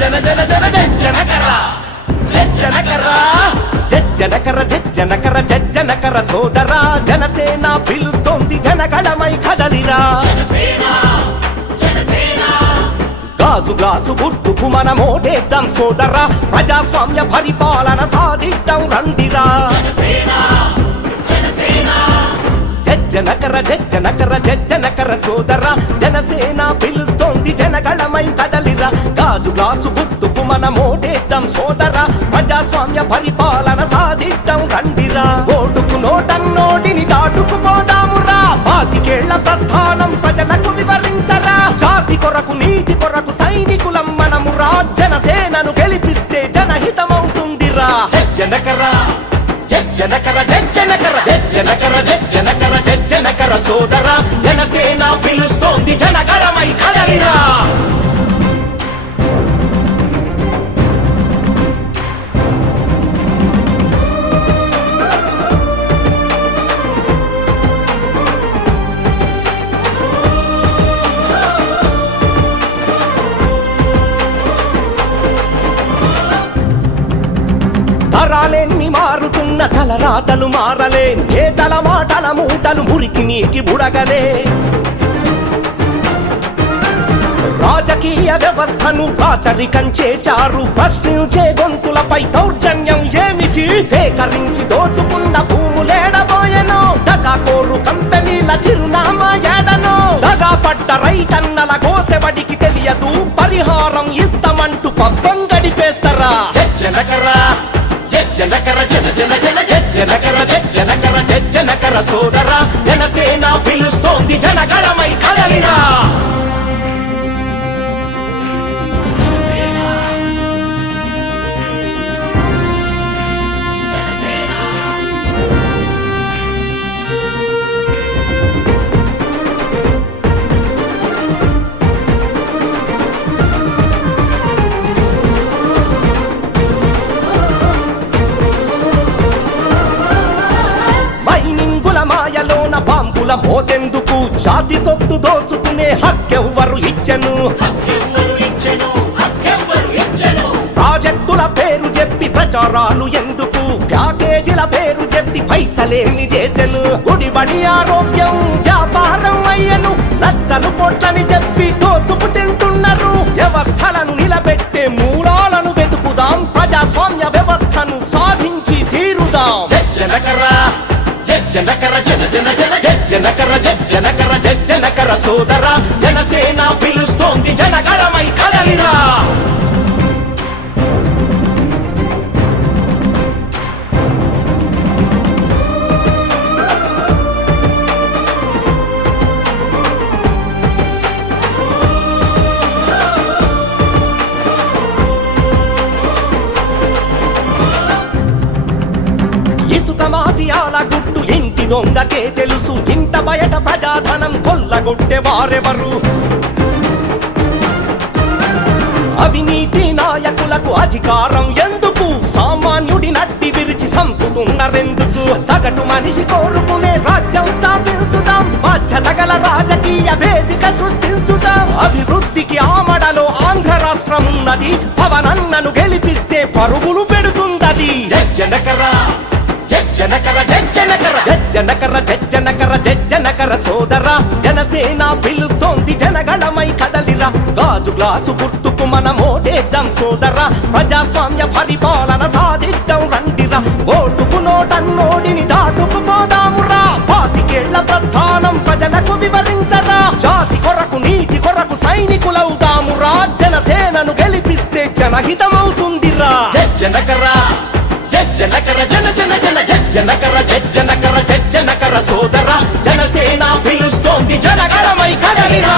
జన జన జన జనకర జనకర జనకర జనకర సోదరా జనసేన పిలుస్తోంది జనగళమై కదలిరా గాజు గ్లాసు గుర్తుకు మనం ఓటేద్దాం సోదరా ప్రజాస్వామ్య పరిపాలన సాధిద్దాం రండిరా జనకర జనకర సోదరా జనసేన పిలుస్తోంది జనగళమై కదలిరా గాజు గ్లాసు గుర్తుకు మనం ఓటేద్దాం సోదరా ప్రజాస్వామ్య పరిపాలన సాధిద్దాం రండిరా ఓటుకు నోటన్నోడిని దాటుకుపోదామురా 25 ఏళ్ల ప్రస్థానం ప్రజలకు వివరించరా జాతి కొరకు నీతి కొరకు సైనికులం మనమురా జనసేనను గెలిపిస్తే జనహితమవుతుందిరా జనకర జనకర జనకర జనకర జనకర జనకర సోదరా జనసేన పిలుస్తోంది జనగళమై కదలిరా తరాలెన్ని మారుతున్న తలరాతలు మారలే నేతల మాటల మూటలు మురికి నీటి బుడగలే రాజకీయ వ్యవస్థను రాచరికం చేశారు ప్రశ్నించే గొంతులపై దౌర్జన్యం ఏమిటి సేకరించి దోచుకున్న భూములేడబోయెనో దగాకోరు కంపెనీల చిరునామా ఏడనో దగా పడ్డ రైతన్నల కోసెవడికి తెలియదు పరిహారం ఇస్తామంటూ పబ్బం గడిపేస్తారా జనకర జనకర జన జన జన జనకర జనకర జనకర సోదరా జనసేన పిలుస్తోంది జనగళమై కదలిరా మాయలోన బాంబుల మోతెందుకు జాతి సొత్తు దోచుకునే హక్కెవ్వరు ఇచ్చెను ప్రాజెక్టుల పేరు చెప్పి ప్రచారాలు ఎందుకు ప్యాకేజీల పేరు చెప్పి పైసలేమి చేసెను గుడిబడి ఆరోగ్యం వ్యాపారం అయ్యను లక్షలు కోట్లని చెప్పి దోచుకు తింటున్నారు వ్యవస్థలను నిలబెట్టే మూలాలను వెతుకుదాం ప్రజాస్వామ్య వ్యవస్థను సాధించి తీరుదాం జనకర జనకర జన జన జన జనకర జనకర జనకర సోదరా జనసేన పిలుస్తోంది జనగళమై కదలిరా ఇసుక మాఫియాల గుట్టు ఇంటి దొంగకే తెలుసు ఇంట బయట ప్రజాధనం కొల్లగొట్టే వారెవరు అవినీతి నాయకులకు అధికారం ఎందుకు సామాన్యుడి నట్టి విరిచి సంపుతున్నారెందుకు సగటు మనిషి కోరుకునే రాజ్యం స్థాపించుదాం బాధ్యత గల రాజకీయ వేదిక సృష్టించుదాం అభివృద్ధికి ఆమడలో ఆంధ్ర రాష్ట్రం ఉన్నది పవనన్నను గెలిపిస్తే పరుగులు పెడుతుందది జనకర జనకర జనకర జనకర జనకర జనకర సోదరా జనసేన పిలుస్తోంది జనగళమై కదలిరా గాజు గ్లాసు గుర్తుకు మనం ఓటేద్దాం సోదరా ప్రజాస్వామ్య పరిపాలన సాధిద్దాం రండిరా ఓటుకు నోటన్నోడిని దాటుకుపోదామురా 25 ఏళ్ల ప్రస్థానం ప్రజలకు వివరించరా జాతి కొరకు నీతి కొరకు సైనికులవుదామురా జనసేనను గెలిపిస్తే జనహితమవుతుందిరా జనకర జనకర జన జన జన జనకర జనకర జనకర సోదరా జనసేన పిలుస్తోంది జనగళమై కదలిరా